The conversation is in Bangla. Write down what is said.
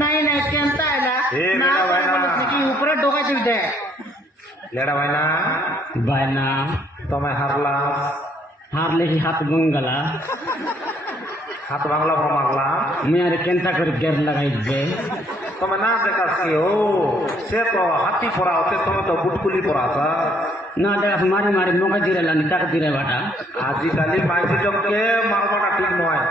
নাই নাই কেনতা আইলা এ না বেটা ভাই না। কি উপরে ঢোকাই দিবি দে লেডা ভাই না বায়না তোমায় হারলাম হারলে কি হাত গঙ্গালা হাত বাংলা মারলা মুই আর কেনতা করে গের লাগাই দে তুমি না দেখাচ্ছি ও সে তো হাতি পড়া হতে তুমি তো বুটকুলি পড়াছা না দেখ মারি মারি মোকা দিরে লানি তাকে দিরে বাটা আজিকালি মাইজি লোককে মারবাটা ঠিক নয়